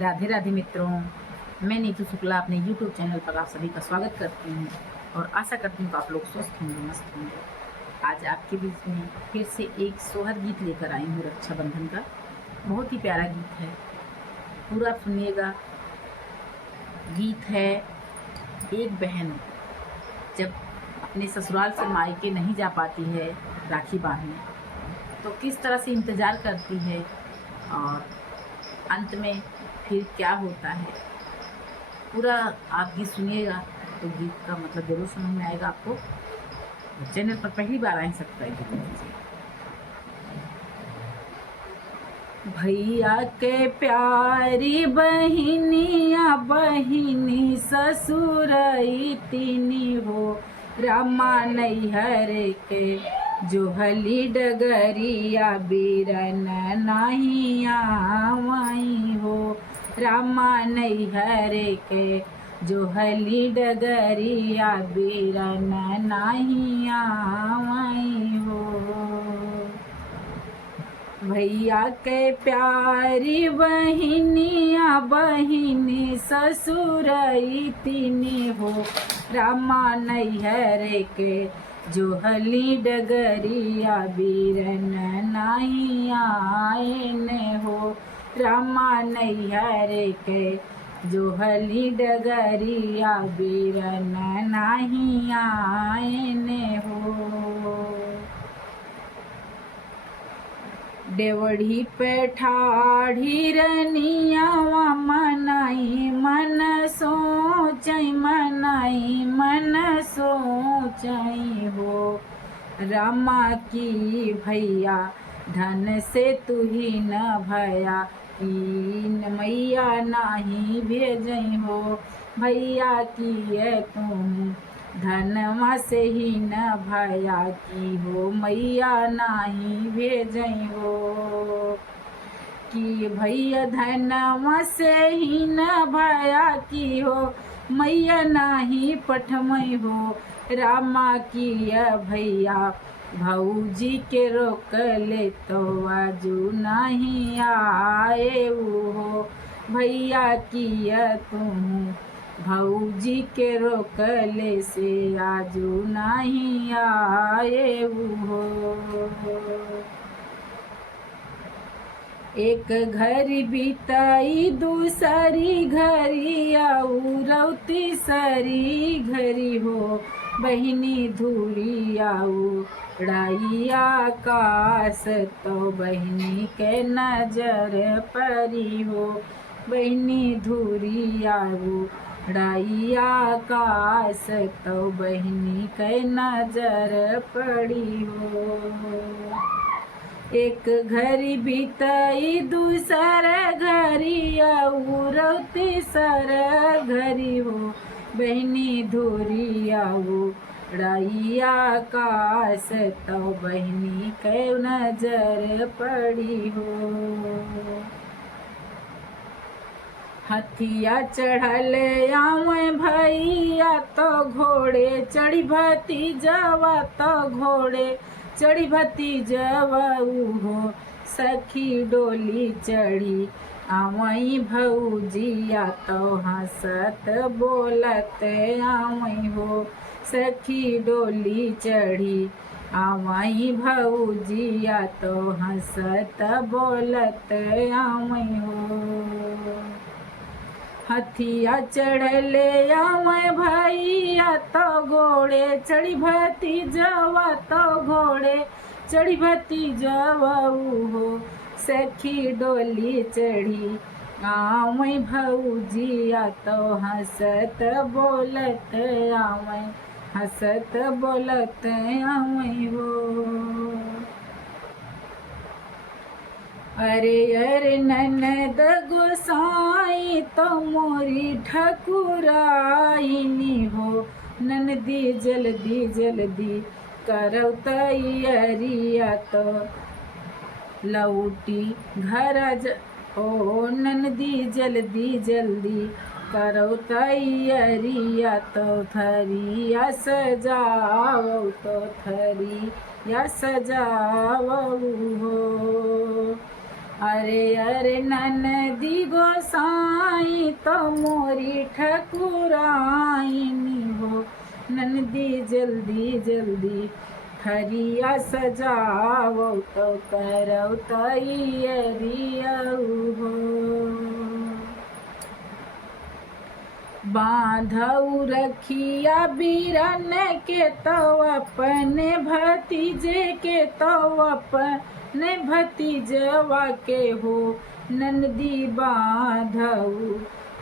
राधे राधे मित्रों, मैं नीतू शुक्ला अपने YouTube चैनल पर आप सभी का स्वागत करती हूँ और आशा करती हूँ कि आप लोग स्वस्थ होंगे, मस्त होंगे। आज आपके बीच में फिर से एक सोहर गीत लेकर आई हूँ रक्षाबंधन का। बहुत ही प्यारा गीत है, पूरा सुनिएगा। गीत है एक बहन जब अपने ससुराल से मायके नहीं जा पाती है राखी बांधने, तो किस तरह से इंतज़ार करती है और अंत में फिर क्या होता है। पूरा आप गीत सुनिएगा तो गीत का मतलब ज़रूर समझ में आएगा आपको। चैनल पर पहली बार आए, सब्सक्राइब जरूर कीजिए। भैया के प्यारी बहिनिया बहिनी ससुरई तीनी हो, रामा नैहर के जोहली डगरिया बीरन नहीं आवई हो, रामा नैहर के जोहली डगरिया बीरन नहीं आवई हो। भैया के प्यारी बहिनिया बहिनी ससुरई तीनी हो, रामा नैहर के जोहली डगरिया बीरन नहीं आए हो, रामा नैहर के जोहली डगरिया बीरन नहीं आए हो। देवढ़ी पे ठाढ़ी रनिया मनाई मन सोचई, मनाई मन सोचई हो, रामा की भैया धन से तू ही न भया, की मैया नाही भेजई हो, भैया की तुम धनमा से ही न भया, की हो मैया नाही भेजई हो, कि भैया धनमा से ही न भया, की हो मैया नाही पठमई हो, रामा की भैया भौजी के रोक ले तो आजू नहीं आए हो, भैया की तुम भौजी के रोकले से आजू नहीं आए हो। एक घर बीताई दूसरी घरी आऊ रौती सरी घरी हो, बहिनी धूरी आऊ उड़ाई आकाश तो बहिनी के नजर परी हो, बहिनी धूरी आऊ उड़ाई आकाश तो बहिनी के नजर पड़ी हो। एक घरी बीताई दूसर घरी आऊ तीसर घरी हो, बहिनी धूरी आऊ उड़ाई आकाश तो बहिनी के नजर पड़ी हो। हथिया चढ़ल आवे भैया तो घोड़े चढ़ी भतीजवा, तो घोड़े चढ़ी भतीजवा हो, सखी डोली चढ़ी आवई भौजिया तो हंसत बोलत आवई हो, सखी डोली चढ़ी आवई भौजिया तो हंसत बोलत आवई हो। हथिया चढ़ले आवे भैया तो घोड़े चढ़ी भतीजवा, तो घोड़े चढ़ी भतीजवा हो, सखी डोली चढ़ी आवे भौजिया तो हंसत बोलत आवे, हंसत बोलत आवे हो। अरे अरे ननद गोसाई तो मोरी ठकुराइनी हो, ननदी जल्दी जल्दी करौ तैयारिया तो लौटी घर ओ, ननदी जल्दी जल्दी करौ तैयारिया तो थरिया सजाओ, तो थरिया सजाओ हो। अरे अरे ननदी गोसाई तो मोरी ठकुराइनी हो, ननदी जल्दी जल्दी थरिया सजावो तो करौ तैयारियौ हो। बांधऊ रखिया बीरन के तो अपने भतीजे के तो अपने भतीजवा के हो, नंदी बांधऊ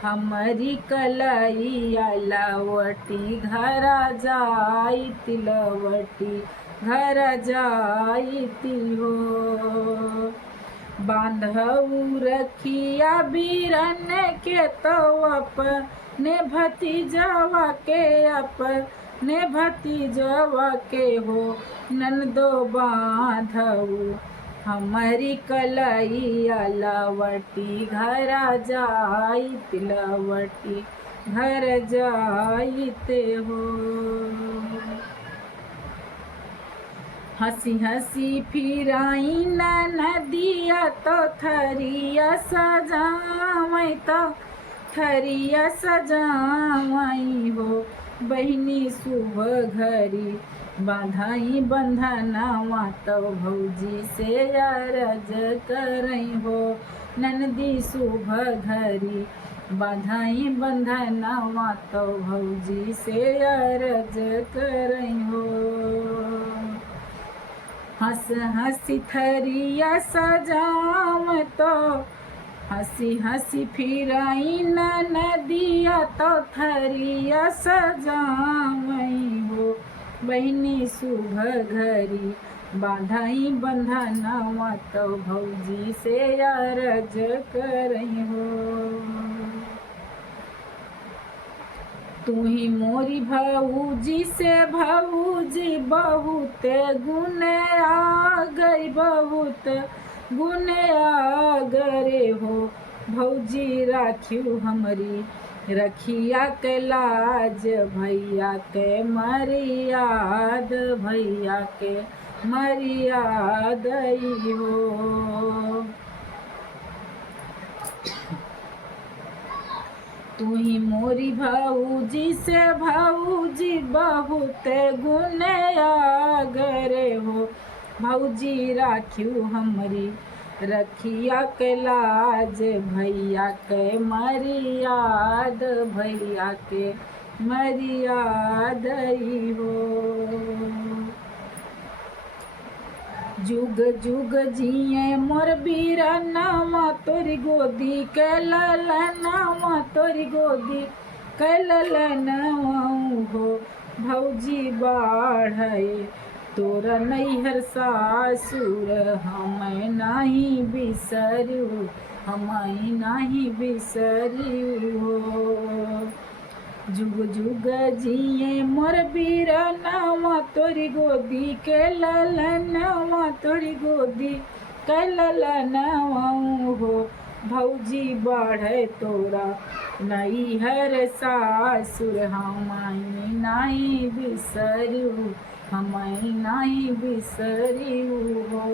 हमारी कलैया लवटी घरा जाई लवटी घरा जाईती हो। बांधऊ रखिया बीरन के तो अपने भतीजवा के अपने भतीजवा के हो, नंदो बांधऊ हमारी कलैया लवटी घरा जाइत लवटी घर जाइते हो। हंसी हंसी फिराई नदिया तो थरिया सजावई तो थरिया सजावई हो, बहिनी सुबह घरी बांधाई बंधनवा तो भौजी से अरज करई हो, ननदी सुबह घरी बांधाई बंधनवा तो भौजी से अरज करई हो। हंस हंसी थरिया सजाम तो हंसी हंसी फिराई नदिया तो थरिया सजावई हो, बहिनी सुबह घरी बांधाई बंधनवा तो भौजी से अरज करई हो। तू ही मोरी भौजी से भौजी बहुत गुण आ गई बहुत गुण आ गरे हो, भौजी राखियो हमरी रखिया के लाज भैया के मरियाद भैया के मरियाद हो। तू ही मोरी भौजी से भौजी बहुत गुण आगरे हो, भौजी राखियो हमरी रखिया के लाज भैया के मरियाद भैया के मरियाद हो। जुग जुग जिये मोर बीरनवा तोरी गोदी के ललनवा तोरी गोदी के ललनवा हो, भौजी बाढ़े तोरा नैहर सासुर हमें नहीं बिसरू हमें नहीं बिसरू हो। जुग जुग जिये मोर बीरनवा तोरी गोदी के ललनवा तोरी गोदी के ललनवा हो, भौजी बाढ़े तोरा नैहर सासुर हमें नहीं बिसरू हमें नहीं बिसरू हो,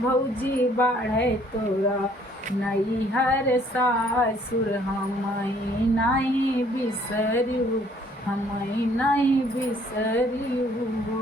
भौजी बाढ़े तोरा नैहर सासुर हमें नहीं बिसरू हमें नहीं बिसरू हो।